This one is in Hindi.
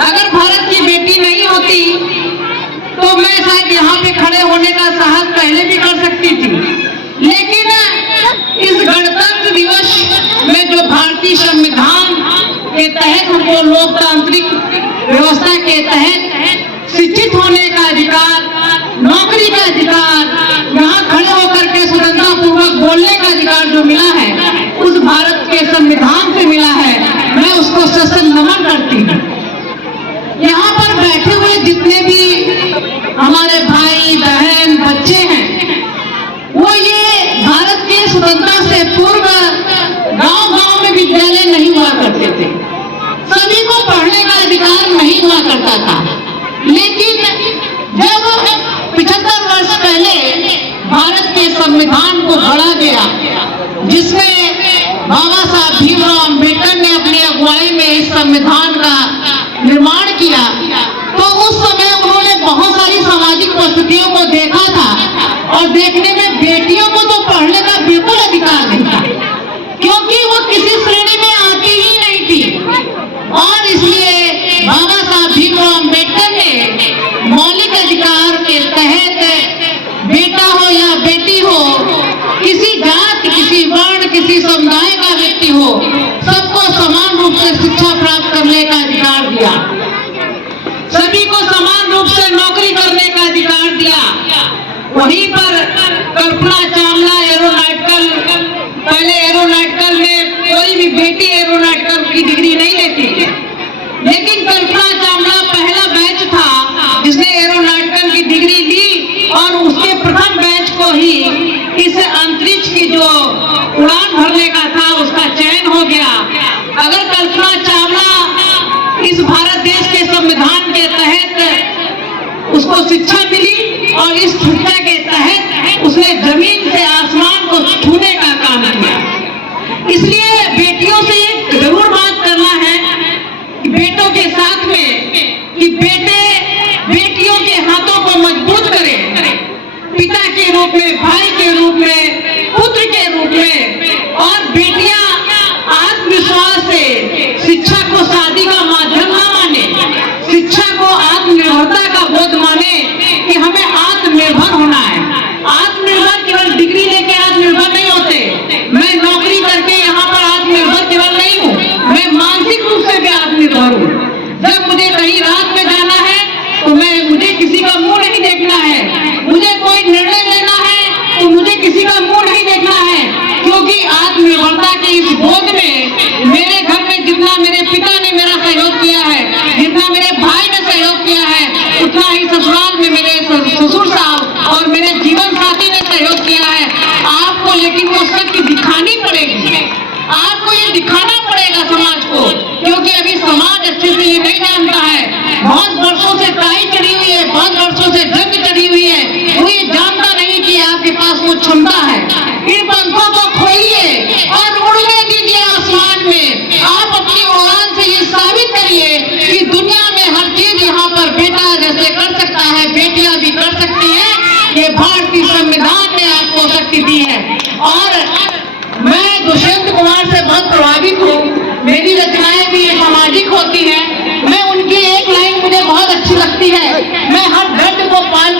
अगर भारत की बेटी नहीं होती तो मैं शायद यहाँ पे खड़े होने का साहस पहले भी कर सकती थी, लेकिन इस गणतंत्र दिवस में जो भारतीय संविधान के तहत हमको लोकतांत्रिक व्यवस्था के तहत शिक्षित होने का अधिकार, नौकरी का अधिकार, यहाँ खड़े होकर के स्वतंत्रता पूर्वक बोलने का अधिकार जो मिला है उस भारत के संविधान से मिला है, मैं उसको सशक्त नमन करती हूँ। यहाँ पर बैठे हुए जितने भी हमारे भाई बहन बच्चे हैं वो ये भारत के स्वतंत्रता से पूर्व गांव-गांव में विद्यालय नहीं हुआ करते थे, सभी को पढ़ने का अधिकार नहीं हुआ करता था। लेकिन जब 75 वर्ष पहले भारत के संविधान को गढ़ा गया, जिसमें बाबा साहब भीमराव अम्बेडकर ने अपनी अगुवाई में इस संविधान का निर्माण किया, तो उस समय उन्होंने बहुत सारी सामाजिक परिस्थितियों को देखा था और देखने में बेटियों को तो पढ़ने का बिल्कुल अधिकार नहीं था, क्योंकि वो किसी श्रेणी में आती ही नहीं थी। और इसलिए बाबा साहब भीमराव अम्बेडकर ने मौलिक अधिकार के तहत बेटा हो या बेटी हो, किसी जात, किसी वर्ण, किसी समुदाय का व्यक्ति हो, सबको समान रूप से शिक्षा प्राप्त करने का अधिकार दिया, सभी को समान रूप से नौकरी करने का अधिकार दिया। वहीं पर कल्पना चावला एरोनॉटिकल, पहले एरोनॉटिकल में कोई भी बेटी एरोनॉटिकल की डिग्री नहीं लेती थी, लेकिन कल्पना चावला पहला बैच था जिसने एरोनॉटिकल की डिग्री ली और उसके प्रथम बैच को ही इस अंतरिक्ष की जो उड़ान भरने का था उसका चयन हो गया। अगर कल्पना चावला इस भारत देश के संविधान के तहत उसको शिक्षा मिली और इस शिक्षा के तहत उसने जमीन से आसमान को छूने का काम किया। इसलिए बेटियों से एक जरूर बात करना है कि बेटों के साथ में कि बेटे बेटियों के हाथों को मजबूत करें, पिता के रूप में, भाई के रूप में, पुत्र के रूप में, और बेटियां आत्मविश्वास से शिक्षा को शादी का माध्यम न माने, शिक्षा को आत्मनिर्भरता का बोध माने कि हमें आत्मनिर्भर होना है। आत्मनिर्भर केवल डिग्री लेके आत्मनिर्भर नहीं होते, मैं नौकरी करके यहाँ पर आत्मनिर्भर केवल नहीं हूँ, मैं मानसिक रूप से भी आत्मनिर्भर हूँ। जब मुझे कहीं रात में जाना है तो मुझे किसी का मुंह नहीं देखना है, मुझे कोई निर्णय लेना है तो मुझे किसी का मुंह नहीं देखना है, क्योंकि आत्मनिर्भरता के इस बोध में मेरे घर में जितना मेरे पिता ने मेरा सहयोग किया है, जितना मेरे भाई ने सहयोग किया है, उतना ही ससुराल में मेरे ससुर साहब और मेरे जीवन साथी ने सहयोग किया है। आपको लेकिन वो शक्ति दिखानी पड़ेगी, आपको ये दिखाना पड़ेगा समाज को, क्योंकि अभी समाज अच्छे से ये नहीं जानता है। बहुत वर्षों से टाई चढ़ी हुई है, बहुत वर्षों से जंग चढ़ी हुई है, वो ये जानता नहीं कि आपके पास वो क्षमता है। इन पंखों को खोलिए और उड़ने दीजिए आसमान में। आप अपनी उड़ान से ये साबित करिए कि दुनिया में हर चीज यहाँ पर बेटा जैसे कर सकता है, बेटियां भी कर सकती हैं। ये भारतीय संविधान ने आपको शक्ति दी है। और मैं दुष्यंत कुमार से बहुत प्रभावित हूँ, मेरी रचनाएं भी सामाजिक होती हैं। मैं उनकी एक लाइन मुझे बहुत अच्छी लगती है, मैं हर दर्द को पाल